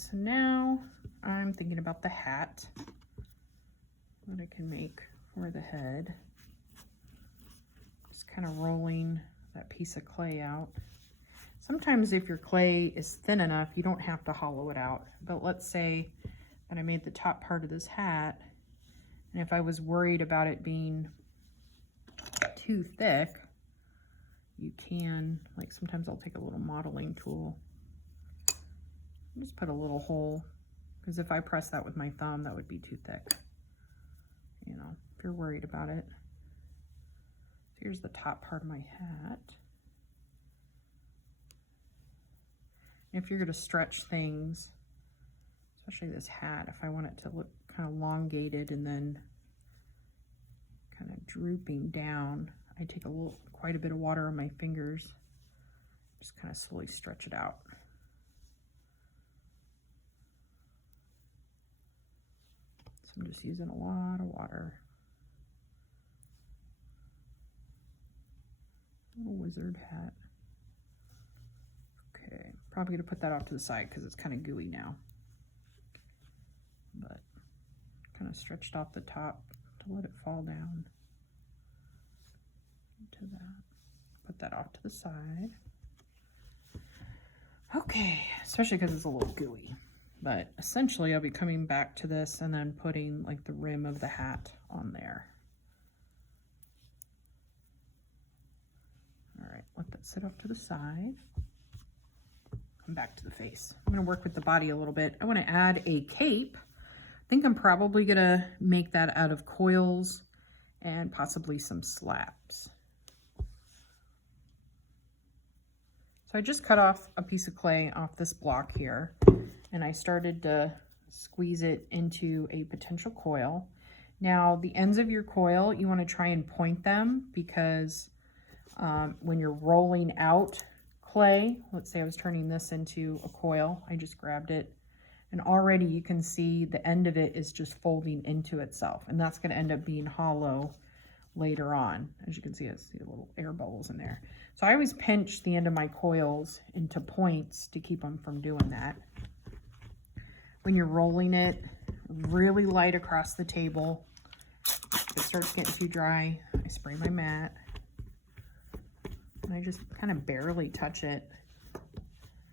so now I'm thinking about the hat, what I can make for the head. Just kind of rolling that piece of clay out. Sometimes if your clay is thin enough, you don't have to hollow it out. But let's say that I made the top part of this hat, and if I was worried about it being too thick, you can, like sometimes I'll take a little modeling tool, just put a little hole, because if I press that with my thumb, that would be too thick, you know, if you're worried about it. So here's the top part of my hat. If you're going to stretch things, especially this hat, if I want it to look kind of elongated and then kind of drooping down, I take quite a bit of water on my fingers, just kind of slowly stretch it out. So I'm just using a lot of water. Little wizard hat. Okay, probably gonna put that off to the side because it's kind of gooey now. But kind of stretched off the top to let it fall down into that. Put that off to the side. Okay, especially because it's a little gooey. But essentially I'll be coming back to this and then putting like the rim of the hat on there. All right, let that sit off to the side. Come back to the face. I'm gonna work with the body a little bit. I wanna add a cape. I think I'm probably gonna make that out of coils and possibly some slabs. So I just cut off a piece of clay off this block here, and I started to squeeze it into a potential coil. Now the ends of your coil, you wanna try and point them, because when you're rolling out clay, let's say I was turning this into a coil, I just grabbed it, and already you can see the end of it is just folding into itself, and that's going to end up being hollow later on. As you can see, I see little air bubbles in there. So I always pinch the end of my coils into points to keep them from doing that. When you're rolling it, really light across the table. If it starts getting too dry, I spray my mat. And I just kind of barely touch it.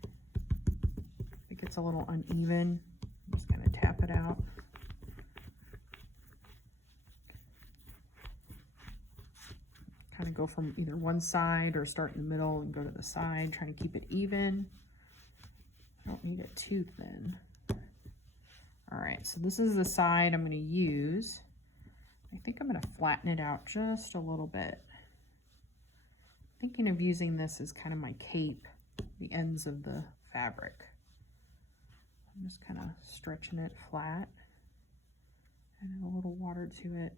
If it gets a little uneven, I'm just going to tap it out. Kind of go from either one side or start in the middle and go to the side, trying to keep it even. I don't need it too thin. All right, so this is the side I'm going to use. I think I'm going to flatten it out just a little bit. Thinking of using this as kind of my cape, the ends of the fabric. I'm just kind of stretching it flat, adding a little water to it.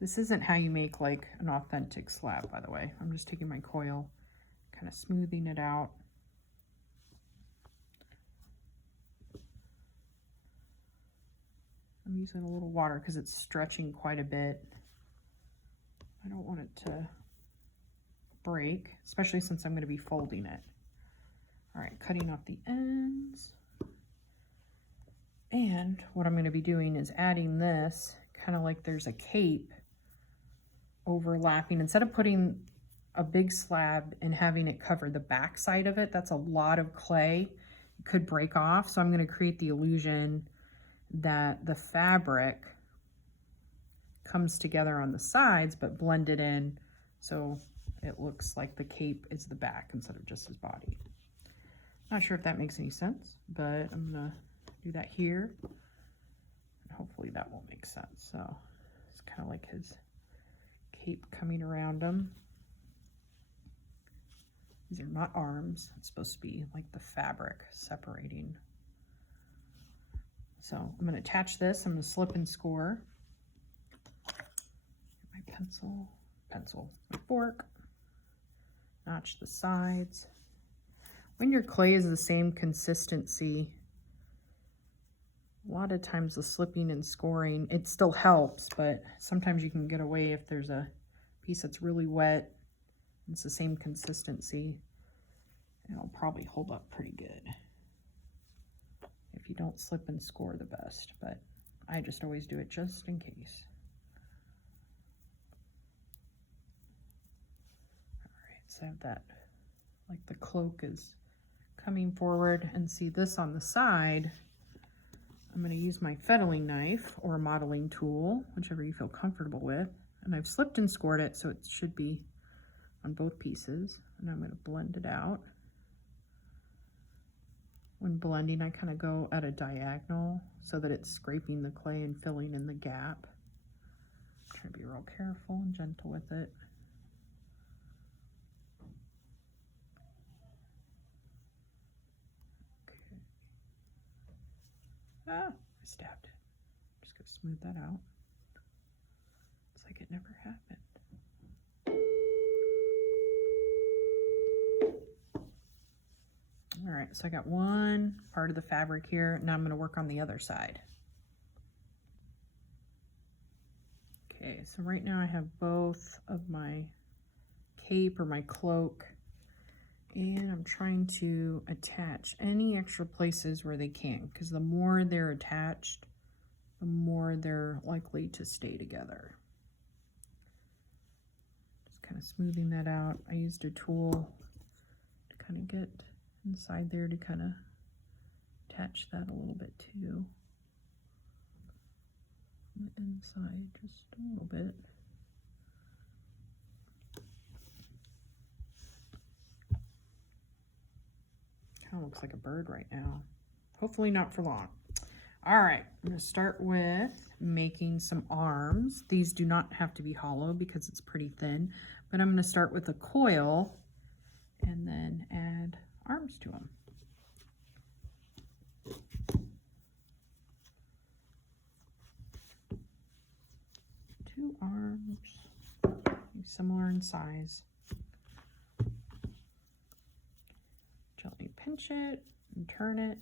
This isn't how you make like an authentic slab, by the way. I'm just taking my coil, kind of smoothing it out. I'm using a little water because it's stretching quite a bit. I don't want it to break, especially since I'm going to be folding it. All right, cutting off the ends. And what I'm going to be doing is adding this kind of like there's a cape overlapping. Instead of putting a big slab and having it cover the back side of it, that's a lot of clay. It could break off. So I'm going to create the illusion that the fabric comes together on the sides, but blended in so it looks like the cape is the back instead of just his body. Not sure if that makes any sense, but I'm gonna do that here. And hopefully that will make sense. So it's kind of like his cape coming around him. These are not arms. It's supposed to be like the fabric separating. So I'm gonna attach this. I'm gonna slip and score. Get my pencil, my fork. Notch the sides. When your clay is the same consistency, a lot of times the slipping and scoring, it still helps, but sometimes you can get away if there's a piece that's really wet. It's the same consistency. It'll probably hold up pretty good. if you don't slip and score the best, but I just always do it just in case. All right, so I have that, like the cloak is coming forward, and see this on the side. I'm going to use my fettling knife or a modeling tool, whichever you feel comfortable with, and I've slipped and scored it, so it should be on both pieces, and I'm going to blend it out. When blending, I kind of go at a diagonal so that it's scraping the clay and filling in the gap. Try to be real careful and gentle with it. Okay. Ah, I stabbed it. Just gonna smooth that out. It's like it never happened. All right, so I got one part of the fabric here. Now I'm going to work on the other side. Okay, so right now I have both of my cape or my cloak, and I'm trying to attach any extra places where they can, because the more they're attached, the more they're likely to stay together. Just kind of smoothing that out. I used a tool to kind of get inside there to kind of attach that a little bit too. On the inside, just a little bit. Kind of looks like a bird right now. Hopefully not for long. All right, I'm going to start with making some arms. These do not have to be hollow because it's pretty thin, but I'm going to start with a coil and then add arms to them. Two arms, similar in size. Gently pinch it and turn it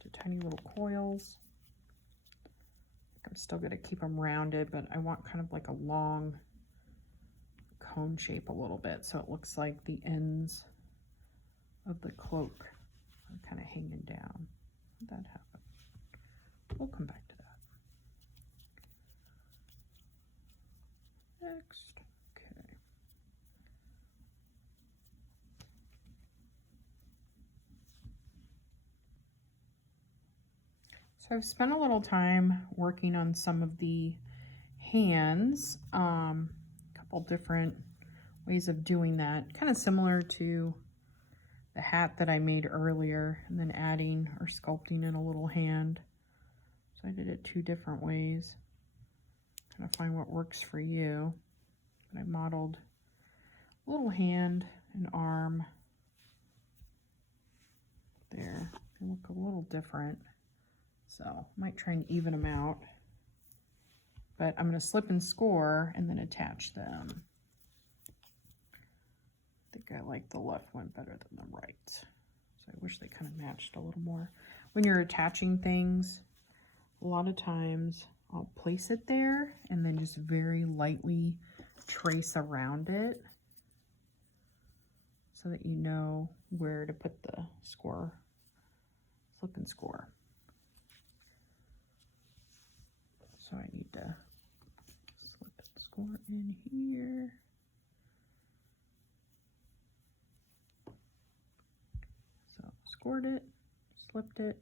to tiny little coils. I'm still going to keep them rounded, but I want kind of like a long cone shape a little bit, so it looks like the ends of the cloak are kind of hanging down. How'd that happen? We'll come back to that. Next, okay. So I've spent a little time working on some of the hands, a couple different ways of doing that, kind of similar to the hat that I made earlier, and then adding or sculpting in a little hand. So I did it two different ways. Kind of find what works for you. But I modeled a little hand and arm there. They look a little different, so I might try and even them out. But I'm going to slip and score and then attach them. I think I like the left one better than the right. So I wish they kind of matched a little more. When you're attaching things, a lot of times I'll place it there and then just very lightly trace around it so that you know where to put the score, slip and score. So I need to slip and score in here. So scored it, slipped it,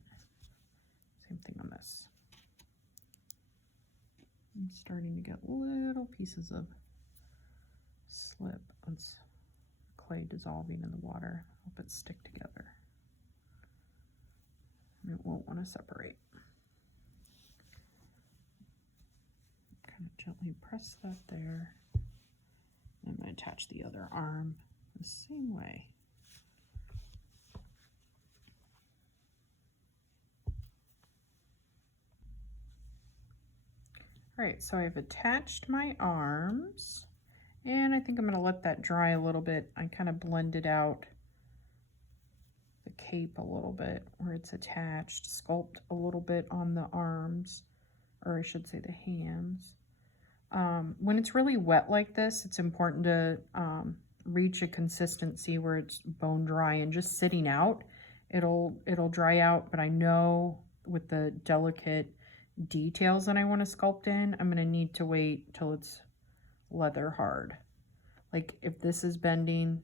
same thing on this. I'm starting to get little pieces of slip once clay dissolving in the water. Help it stick together. And it won't want to separate. Kind of gently press that there. I'm going to attach the other arm the same way. All right, so I've attached my arms, and I think I'm going to let that dry a little bit. I kind of blended out the cape a little bit where it's attached, sculpt a little bit on the arms, or I should say the hands. When it's really wet like this, it's important to reach a consistency where it's bone dry and just sitting out. It'll dry out, but I know with the delicate details that I want to sculpt in, I'm going to need to wait till it's leather hard. Like if this is bending,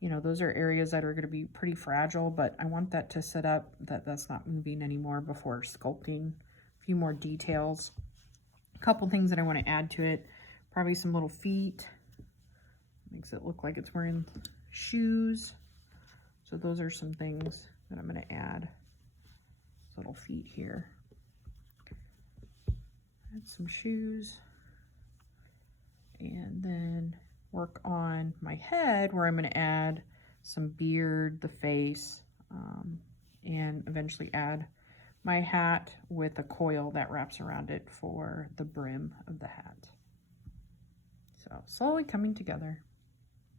you know, those are areas that are going to be pretty fragile, but I want that to set up that that's not moving anymore before sculpting. A few more details. A couple things that I want to add to it. Probably some little feet. Makes it look like it's wearing shoes. So those are some things that I'm going to add. Little feet here. Add some shoes. And then work on my head where I'm going to add some beard, the face, and eventually add my hat with a coil that wraps around it for the brim of the hat. So slowly coming together.